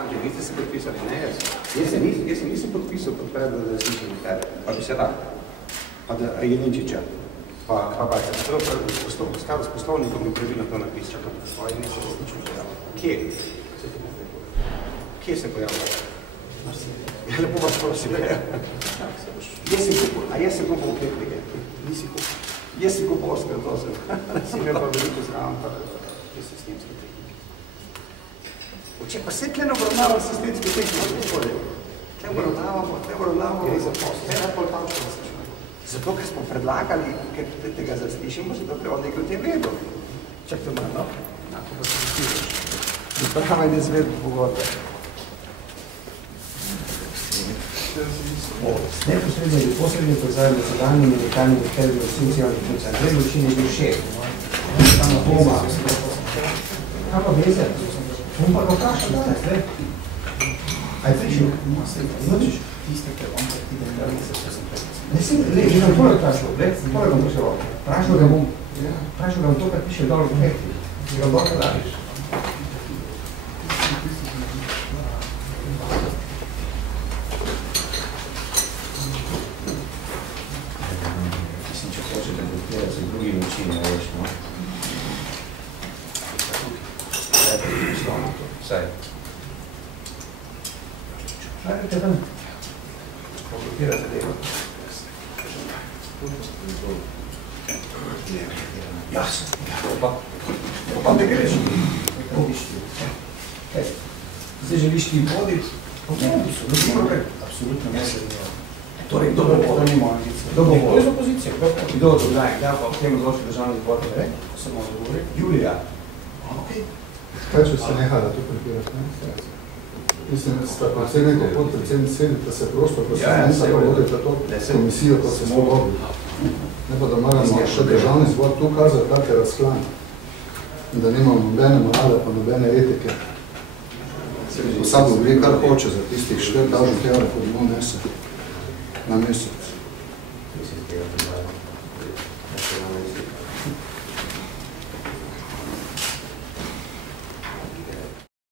Panče, vi ste se podpisali, ne jaz. Jaz se nisem podpisal pod predlog, da resničem nekaj. Pa bi se da. Pa da Jelinčiča. Pa se v skladu s poslovnikom bi pravilno to napisal. Pa je nisem resničen pojavil. Kje se pojavlja? Ja, lepo vas prosim. Jaz sem kupil oklepnike. Nisi kupil. Jaz sem kupil Oskar, to sem. Si imel pa veliko zraven, pa je sistemski tehniki. Če pa se tle ne obravnavamo sistemski tehniki, gospode. Tle obravnavamo. Gre za posl. Vse najbolj tančno vas čujem. Zato, ker smo predlagali, ker tega zaslišimo, zato ker on nekaj o tem vedo. Čak to malo, enako pa se vstiraš. Priprava in izvedbo pogodbe. Neposredno ali posredno povezave med sedanjimi in lokalnimi aktérji institucionalnih funkcij. Dve večini je bil šef. Samo Boma. Kaj pa veze? On pa ga vpraša danes, ne? Aj prišel? Značiš? Tiste, ker on pa ti da ne se ne, že nam tole vprašal, tole bom vprašal. Vprašal ga bom to, kar piše dol v projekti. Ga dol daviš. Drugi način, ne veš, no? Vsaj. Šajte ven. Spogopirate delo. Jasno. Pa ne greš. Zdaj želiš ti voditi? Absolutno ne se zanima. Torej, kdo bo vodil? Kdo bo vodil? To je z opozicije. Kdo dodaj? Ja, pa v tem odločil državni zbor, ne? Ko se bomo dogovorili. Julija. Okej. Kaj, če se neha, da to prepiraš, ne? Mislim, da sta predsednik, podpredsednik sedite se prosto, ko se pa vodite to komisijo, ko se smo vodili. Ne pa, da moramo še državni zbor tu kazati, tako je razklan. In da nimamo nobene morale, pa nobene etike. Vsak bo kar hoče za tistih 4,000 evrov, ko bomo nese na mesec.